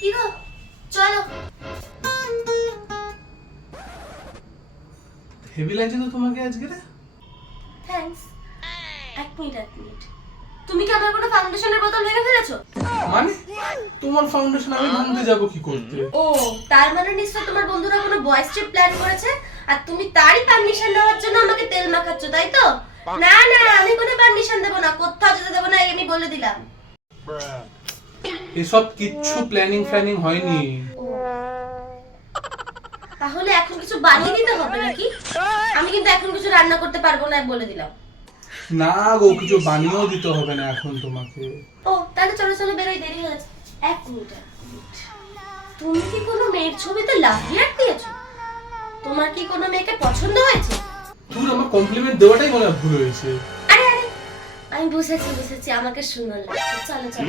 কি গো, চলো। হেভি লাগছে তো তোমাকে আজকে রে। থ্যাঙ্কস। এক মিনিট। তুমি কি আমার কোনো ফাউন্ডেশনের বোতল ভেঙে ফেলেছো? মানে তোমার ফাউন্ডেশন আমি ভাঙতে যাব কি করতে? ও, তার মানে নিশ্চয় তোমার বন্ধুরা কোনো বয়েজ ট্রিপ প্ল্যান করেছে আর তুমি তারই পারমিশন নেওয়ার জন্য আমাকে তেল মাখাচ্ছ, তাই তো? না না, আমি কোনো পারমিশন দেব না, কোথাও যেতে দেব না, আমি বলে দিলাম। এসব কিচ্ছু প্ল্যানিং হয়নি। তাহলে এখন কিছু বানিয়ে দিতে হবে নাকি? আমি কিন্তু এখন কিছু রান্না করতে পারবো না, বলে দিলাম। না গো, কিছু বানিয়েও দিতে হবে না এখন তোমাকে। ও, তাহলে চলো চলো, বেরোই, দেরি হয়ে যাচ্ছে। এক মিনিট। তুমি কি কোনো মেয়ের ছবিতে লাভ রিয়াক্ট দিয়েছো? তোমার কি কোনো মেয়েকে পছন্দ হয়েছে? তুই আমার কমপ্লিমেন্ট দেওয়াটাই মনে হয় ভুল হয়েছে। আরে আমি বুঝেছি, আমাকে সুন্দর লাগছে। চলো চলো।